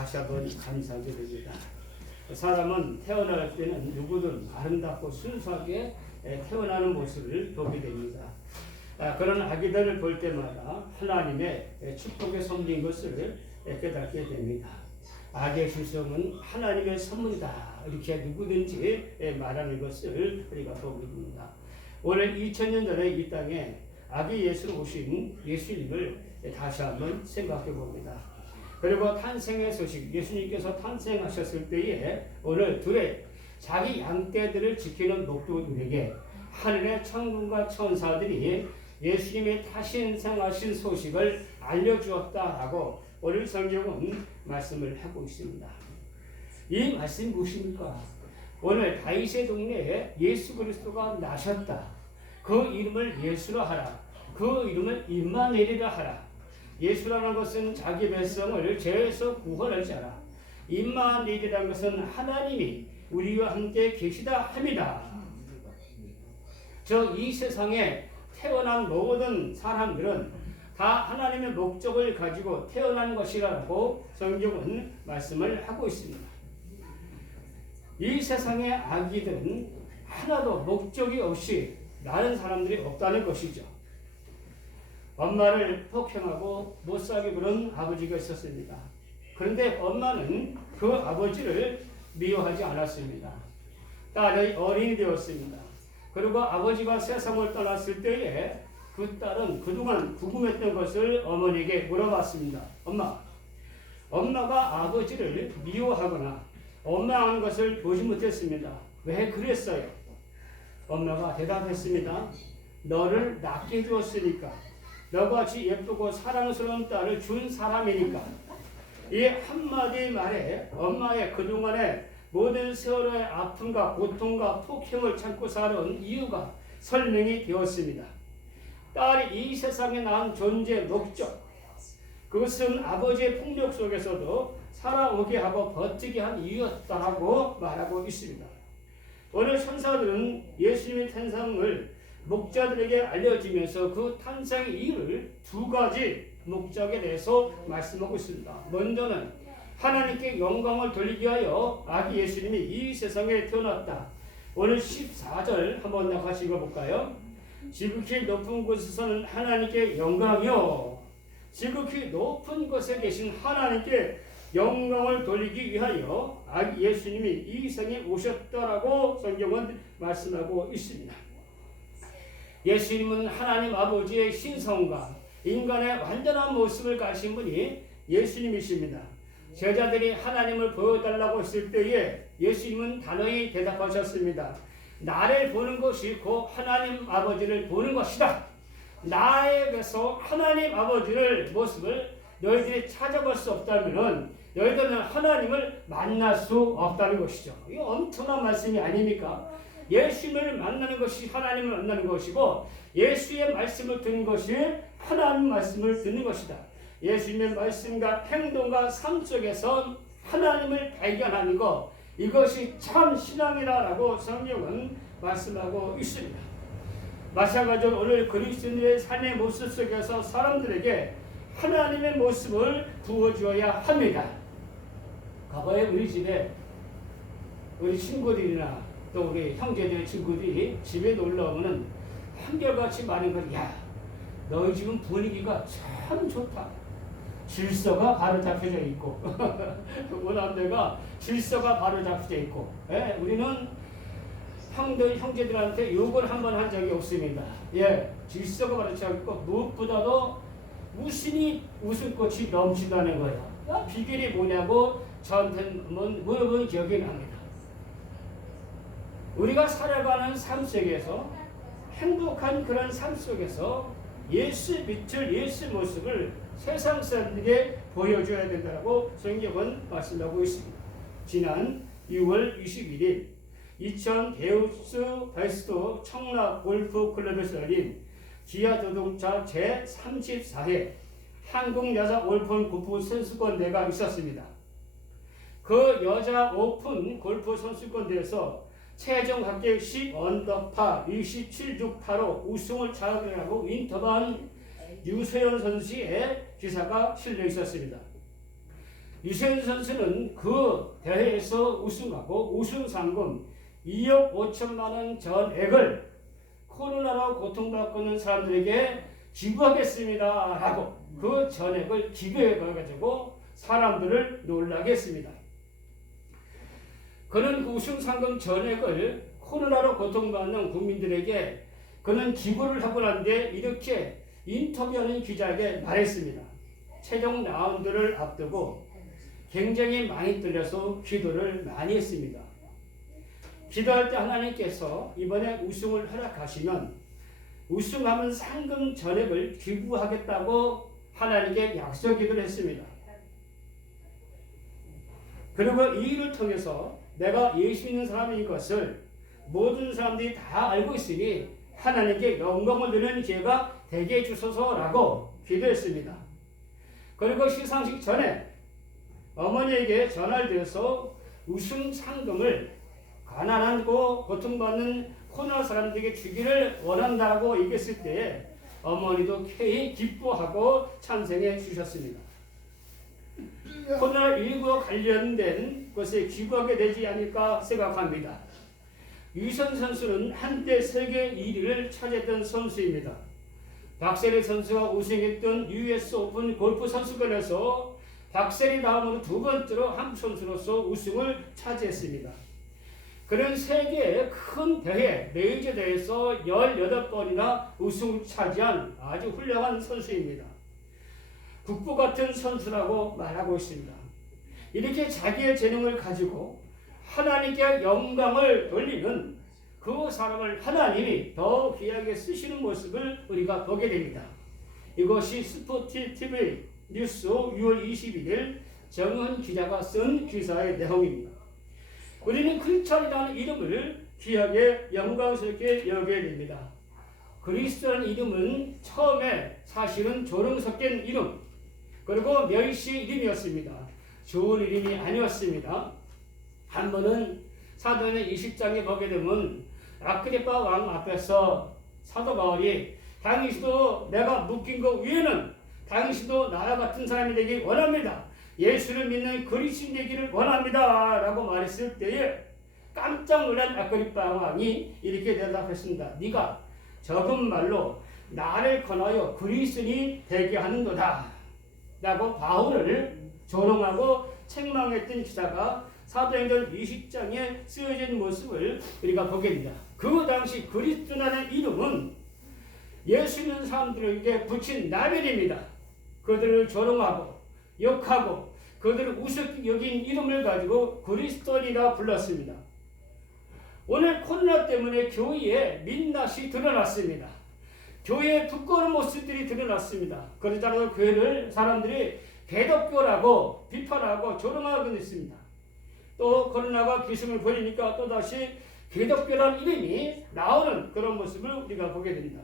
다시 한번 감사하게 됩니다. 사람은 태어날 때는 누구든 아름답고 순수하게 태어나는 모습을 보게 됩니다. 그런 아기들을 볼 때마다 하나님의 축복의 섭리인 것을 깨닫게 됩니다. 아기의 출생은 하나님의 선물이다, 이렇게 누구든지 말하는 것을 우리가 보게 됩니다. 오늘 2000년 전에 이 땅에 아기 예수로 오신 예수님을 다시 한번 생각해 봅니다. 그리고 탄생의 소식, 예수님께서 탄생하셨을 때에 오늘 둘의 자기 양떼들을 지키는 목도들에게 하늘의 천군과 천사들이 예수님의 타신생하신 소식을 알려주었다라고 오늘 성경은 말씀을 하고 있습니다. 이 말씀이 무엇입니까? 오늘 다윗의 동네에 예수 그리스도가 나셨다. 그 이름을 예수라 하라. 그 이름을 임마누엘이라 하라. 예수라는 것은 자기 백성을 죄에서 구원할 자라. 임마누엘이라는 것은 하나님이 우리와 함께 계시다 함이다. 이 세상에 태어난 모든 사람들은 다 하나님의 목적을 가지고 태어난 것이라고 성경은 말씀을 하고 있습니다. 이 세상의 아기들은 하나도 목적이 없이 나는 사람들이 없다는 것이죠. 엄마를 폭행하고 못살게 그런 아버지가 있었습니다. 그런데 엄마는 그 아버지를 미워하지 않았습니다. 딸이 어린이 되었습니다. 그리고 아버지가 세상을 떠났을 때에 그 딸은 그동안 궁금했던 것을 어머니에게 물어봤습니다. 엄마가 아버지를 미워하거나 원망하는 것을 보지 못했습니다. 왜 그랬어요? 엄마가 대답했습니다. 너를 낳게 해주었으니까, 너같이 예쁘고 사랑스러운 딸을 준 사람이니까. 이 한마디 말에 엄마의 그동안의 모든 세월의 아픔과 고통과 폭행을 참고 살아온 이유가 설명이 되었습니다. 딸이 이 세상에 낳은 존재의 목적, 그것은 아버지의 폭력 속에서도 살아오게 하고 버티게 한 이유였다라고 말하고 있습니다. 오늘 천사들은 예수님의 탄생을 목자들에게 알려주면서 그 탄생의 이유를 두 가지 목적에 대해서 말씀하고 있습니다. 먼저는 하나님께 영광을 돌리기 위하여 아기 예수님이 이 세상에 태어났다. 오늘 14절 한번 같이 읽어볼까요? 지극히 높은 곳에서는 하나님께 영광이요, 지극히 높은 곳에 계신 하나님께 영광을 돌리기 위하여 아기 예수님이 이 세상에 오셨다라고 성경은 말씀하고 있습니다. 예수님은 하나님 아버지의 신성과 인간의 완전한 모습을 가진 분이 예수님이십니다. 제자들이 하나님을 보여달라고 했을 때에 예수님은 단호히 대답하셨습니다. 나를 보는 것이 곧 하나님 아버지를 보는 것이다. 나에게서 하나님 아버지를 모습을 너희들이 찾아볼 수 없다면 너희들은 하나님을 만날 수 없다는 것이죠. 이거 엄청난 말씀이 아닙니까? 예수님을 만나는 것이 하나님을 만나는 것이고, 예수의 말씀을 듣는 것이 하나님 말씀을 듣는 것이다. 예수님의 말씀과 행동과 삶 속에서 하나님을 발견하는 것, 이것이 참 신앙이라고 성경은 말씀하고 있습니다. 마찬가지로 오늘 그리스도인의 삶의 모습 속에서 사람들에게 하나님의 모습을 부어주어야 합니다. 과거에 우리 집에 우리 친구들이나 또 우리 형제들 친구들이 집에 놀러 오면 한결같이 말하는 건, 야, 너희 집은 분위기가 참 좋다. 질서가 바로 잡혀져 있고 오남매가 질서가 바로 잡혀져 있고, 우리는 형제들한테 욕을 한 번 한 적이 없습니다. 질서가 바로 잡혀 있고, 무엇보다도 웃음꽃이 넘친다는 거예요. 비결이 뭐냐고 저한테는 물어본 기억이 납니다. 우리가 살아가는 삶 속에서, 행복한 그런 삶 속에서 예수 빛을, 예수 모습을 세상 사람들에게 보여줘야 된다고 성경은 말씀하고 있습니다. 지난 6월 21일 이천 데우스 베스트 청라 골프 클럽에서 열린 기아자동차 제34회 한국 여자 오픈 골프 선수권 대회가 있었습니다. 그 여자 오픈 골프 선수권 대회에서 최종 합계 10언더파 27.68로 우승을 차지하고 인터뷰한 유소연 선수의 기사가 실려 있었습니다. 유세윤 선수는 그 대회에서 우승하고 우승 상금 2억 5천만 원 전액을 코로나로 고통받고 있는 사람들에게 기부하겠습니다 라고 그 전액을 기부해가지고 사람들을 놀라게 했습니다. 그는 그 우승 상금 전액을 코로나로 고통받는 국민들에게 그는 기부를 하고 난 뒤에 이렇게 인터뷰하는 기자에게 말했습니다. 최종 라운드를 앞두고 굉장히 많이 떨려서 기도를 많이 했습니다. 기도할 때 하나님께서 이번에 우승을 허락하시면 우승하면 상금 전액을 기부하겠다고 하나님께 약속을 했습니다. 그리고 이 일을 통해서 내가 예수 믿는 사람인 것을 모든 사람들이 다 알고 있으니 하나님께 영광을 드리는 기회가 되게 해주소서라고 기도했습니다. 그리고 시상식 전에 어머니에게 전화를 드려서 우승 상금을 가난하고 고통받는 코로나 사람들에게 주기를 원한다고 얘기했을 때에 어머니도 쾌히 기뻐하고 찬성해 주셨습니다. 코로나19와 관련된 것에 기부하게 되지 않을까 생각합니다. 유선 선수는 한때 세계 1위를 차지했던 선수입니다. 박세리 선수가 우승했던 US 오픈 골프 선수권에서 박세리 다음으로 두 번째로 한국 선수로서 우승을 차지했습니다. 그는 세계의 큰 대회, 메이저 대회에서 18번이나 우승을 차지한 아주 훌륭한 선수입니다. 국보 같은 선수라고 말하고 있습니다. 이렇게 자기의 재능을 가지고 하나님께 영광을 돌리는 그 사람을 하나님이 더 귀하게 쓰시는 모습을 우리가 보게 됩니다. 이것이 스포티TV 뉴스 6월 21일 정은 기자가 쓴 기사의 내용입니다. 우리는 크리스찬이라는 이름을 귀하게 영광스럽게 여겨야 됩니다. 그리스도라는 이름은 처음에 사실은 조롱 섞인 이름, 그리고 멸시 이름이었습니다. 좋은 이름이 아니었습니다. 한 번은 사도행전 20장에 보게 되면 아그리파 왕 앞에서 사도 바울이 당신도 내가 묶인 것 위에는 당신도 나와 같은 사람이 되기 원합니다. 예수를 믿는 그리스도인 되기를 원합니다 라고 말했을 때에 깜짝 놀란 아그리파 왕이 이렇게 대답했습니다. 네가 적은 말로 나를 권하여 그리스도인이 되게 하는도다 라고 바울을 조롱하고 책망했던 기사가 사도행전 20장에 쓰여진 모습을 우리가 보게 됩니다. 그 당시 그리스도라는 이름은 예수 믿는 사람들에게 붙인 라벨입니다. 그들을 조롱하고 욕하고 그들을 우습게 여긴 이름을 가지고 그리스도인이라 불렀습니다. 오늘 코로나 때문에 교회에 민낯이 드러났습니다. 교회에 부끄러운 모습들이 드러났습니다. 그러자고 교회를 사람들이 개독교라고 비판하고 조롱하고 있습니다. 또 코로나가 기승을 부리니까 또다시 개독교라는 이름이 나오는 그런 모습을 우리가 보게 됩니다.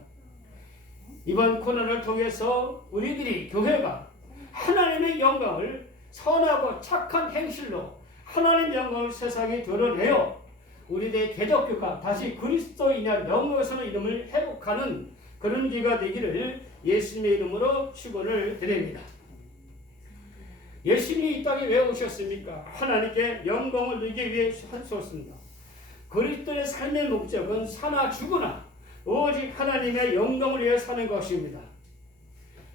이번 코로나를 통해서 우리들이 교회가 하나님의 영광을 선하고 착한 행실로 하나님의 영광을 세상에 드러내어 우리들의 개독교가 다시 그리스도인의 영광스러운 이름을 회복하는 그런 기회가 되기를 예수님의 이름으로 축원을 드립니다. 예수님이 이 땅에 왜 오셨습니까? 하나님께 영광을 누리기 위해 하셨습니다. 그리스도의 삶의 목적은 사나 죽으나 오직 하나님의 영광을 위해 사는 것입니다.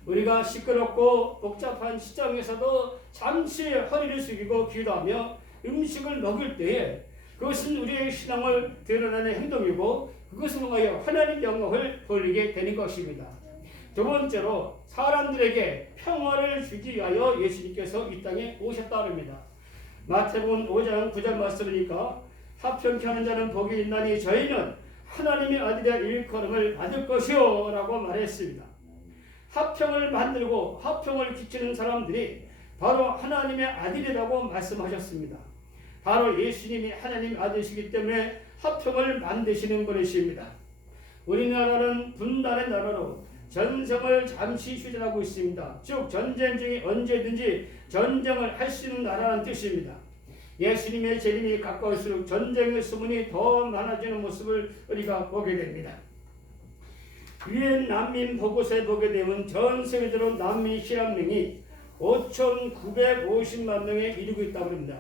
우리가 시끄럽고 복잡한 시장에서도 잠시 허리를 숙이고 기도하며 음식을 먹을 때에 그것은 우리의 신앙을 드러내는 행동이고 그것을 통하여 하나님의 영광을 돌리게 되는 것입니다. 두 번째로 사람들에게 평화를 주기 위하여 예수님께서 이 땅에 오셨다 합니다. 마태복음 5장 9절 말씀이니까 합평케 하는 자는 복이 있나니 저희는 하나님의 아들의 일컬음을 받을 것이요 라고 말했습니다. 합평을 만들고 합평을 지키는 사람들이 바로 하나님의 아들이라고 말씀하셨습니다. 바로 예수님이 하나님의 아들이시기 때문에 합평을 만드시는 분이십니다. 우리나라는 분단의 나라로 전쟁을 잠시 휴전하고 있습니다. 즉 전쟁 중에 언제든지 전쟁을 할 수 있는 나라라는 뜻입니다. 예수님의 재림이 가까울수록 전쟁의 소문이 더 많아지는 모습을 우리가 보게 됩니다. 유엔 난민 보고서에 보게 되면 전 세계적으로 난민 실업명이 5,950만 명에 이르고 있다고 합니다.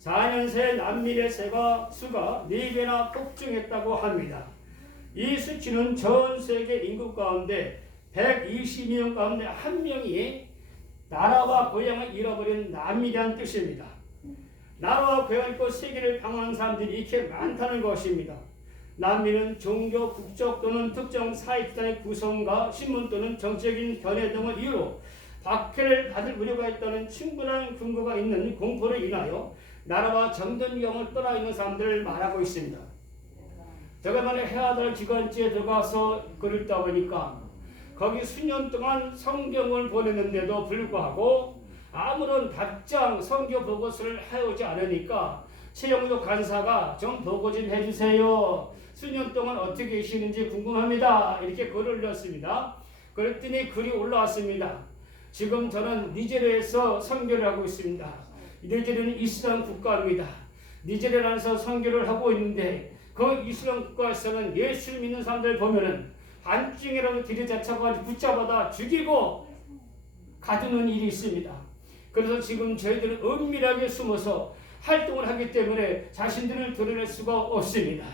4년 새 난민의 수가 4배나 폭증했다고 합니다. 이 수치는 전 세계 인구 가운데 122명 가운데 1명이 나라와 고향을 잃어버린 난민이라는 뜻입니다. 나라와 고향을 잃고 세계를 방황하는 사람들이 이렇게 많다는 것입니다. 난민은 종교, 국적 또는 특정 사회집단의 구성과 신분 또는 정치적인 견해 등을 이유로 박해를 받을 우려가 있다는 충분한 근거가 있는 공포로 인하여 나라와 정든경을 떠나 있는 사람들을 말하고 있습니다. 제가 만약 해야 될 기관지에 들어가서 글을 읽다 보니까 거기 수년 동안 성경을 보냈는데도 불구하고 아무런 답장 성경 보고서를 해오지 않으니까 최영도 간사가 좀 보고 좀 해주세요. 수년 동안 어떻게 계시는지 궁금합니다. 이렇게 글을 올렸습니다. 그랬더니 글이 올라왔습니다. 지금 저는 니제리아에서 선교를 하고 있습니다. 니제리아는 이슬람 국가입니다. 니제리아에서 선교를 하고 있는데 그 이슬람 국가에서는 예수를 믿는 사람들 보면은 반증이라도 들이대차고 붙잡아다 죽이고 가두는 일이 있습니다. 그래서 지금 저희들은 은밀하게 숨어서 활동을 하기 때문에 자신들을 드러낼 수가 없습니다.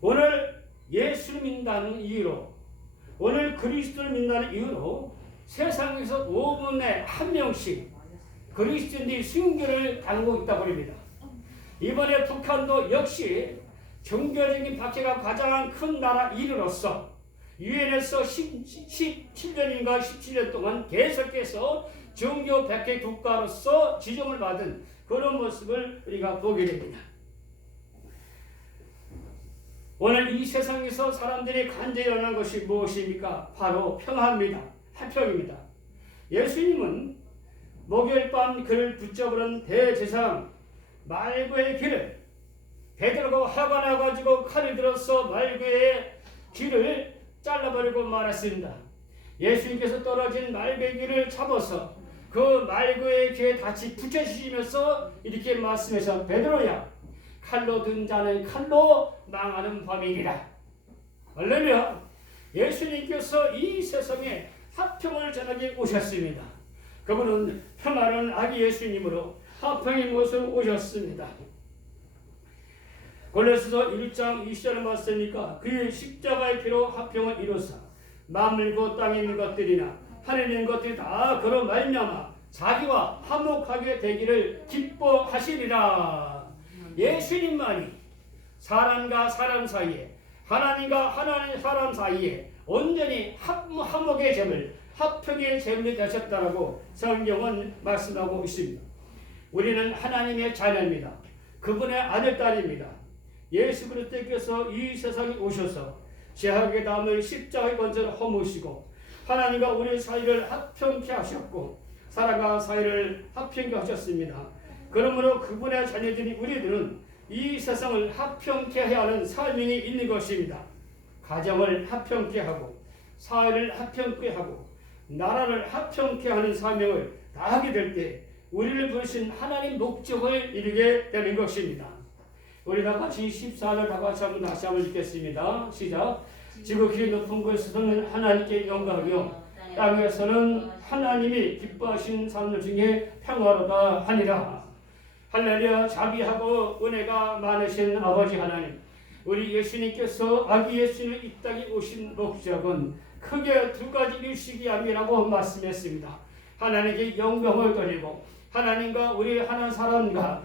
오늘 예수를 믿는다는 이유로, 오늘 그리스도를 믿는다는 이유로 세상에서 5분에 1명씩 그리스도인들이 순교를 당하고 있다고 합니다. 이번에 북한도 역시 종교적인 박해가 가장 큰 나라 일으로서 유엔에서 17년인가 17년 동안 계속해서 종교 박해 국가로서 지정을 받은 그런 모습을 우리가 보게 됩니다. 오늘 이 세상에서 사람들이 간절히 원하는 것이 무엇입니까? 바로 평화입니다. 화평입니다. 예수님은 목요일 밤 그를 붙잡으는 대제사장 말고의 길을 베드로가 화가 나가지고 칼을 들어서 말고의 길을 잘라버리고 말았습니다. 예수님께서 떨어진 말고의 길을 잡아서 그 말고의 귀에 같이 붙여주시면서 이렇게 말씀해서 베드로야 칼로 든 자는 칼로 망하는 법이니라. 할렐루야. 예수님께서 이 세상에 화평을 전하게 오셨습니다. 그분은 평화로운 아기 예수님으로 화평의 모습으로 오셨습니다. 골로새서 1장 20절을 말씀이니까 그의 십자가의 피로 화평을 이루사 만물고 땅에 있는 것들이나 하늘에 있는 것들이 다 그로 말미암아 자기와 화목하게 되기를 기뻐하시리라. 예수님만이 사람과 사람 사이에 하나님과 하나님 사람 사이에 온전히 화목의 제물, 화평의 제물이 되셨다라고 성경은 말씀하고 있습니다. 우리는 하나님의 자녀입니다. 그분의 아들, 딸입니다. 예수 그리스도께서 이 세상에 오셔서 죄악의 담을 십자가에 건져 허무시고 하나님과 우리 사이를 화평케 하셨고 사람과 사이를 화평케 하셨습니다. 그러므로 그분의 자녀들이 우리들은 이 세상을 화평케 해야 하는 사명이 있는 것입니다. 가정을 화평케 하고 사회를 화평케 하고 나라를 화평케 하는 사명을 다하게 될 때 우리를 부르신 하나님 목적을 이루게 되는 것입니다. 우리 다 같이 14절 다 같이 다시 한번 읽겠습니다. 시작. 지극히 높은 곳에서는 하나님께 영광이요 땅에서는 하나님이 기뻐하신 사람들 중에 평화로다 하니라. 할렐루야. 자비하고 은혜가 많으신 아버지 하나님, 우리 예수님께서 아기 예수님을 이 땅에 오신 목적은 크게 두 가지 일식이 함이라고 말씀했습니다. 하나님께 영광을 돌리고 하나님과 우리 하나 사람과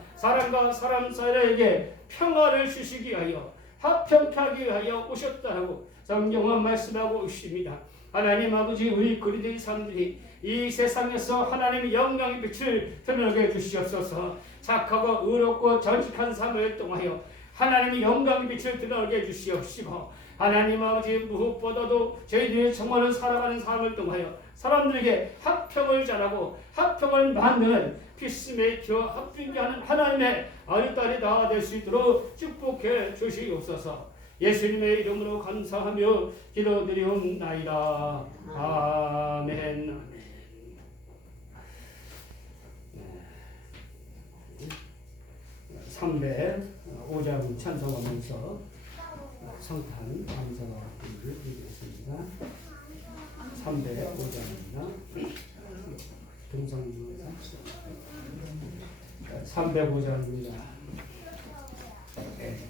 사람 사이에게 평화를 주시기 위하여 화평케 하기 위하여 오셨다고 성경은 말씀하고 있습니다. 하나님 아버지, 우리 그리스도의 사람들이 이 세상에서 하나님의 영광의 빛을 드러나게 주시옵소서. 착하고 의롭고 정직한 삶을 통하여 하나님의 영광의 빛을 드러나게 주시옵시고 하나님 아버지, 무엇보다도 저희들이 정말로 살아가는 삶을 통하여 사람들에게 화평을 전하고 화평을 만드는 피스메이커 화평케 하는 하나님의 아들, 딸이 다 될 수 있도록 축복해 주시옵소서. 예수님의 이름으로 감사하며 기도드리옵나이다. 아멘. 305장 찬송하면서 성탄 감사를 드리겠습니다. 305장입니다. 등성주 305장입니다.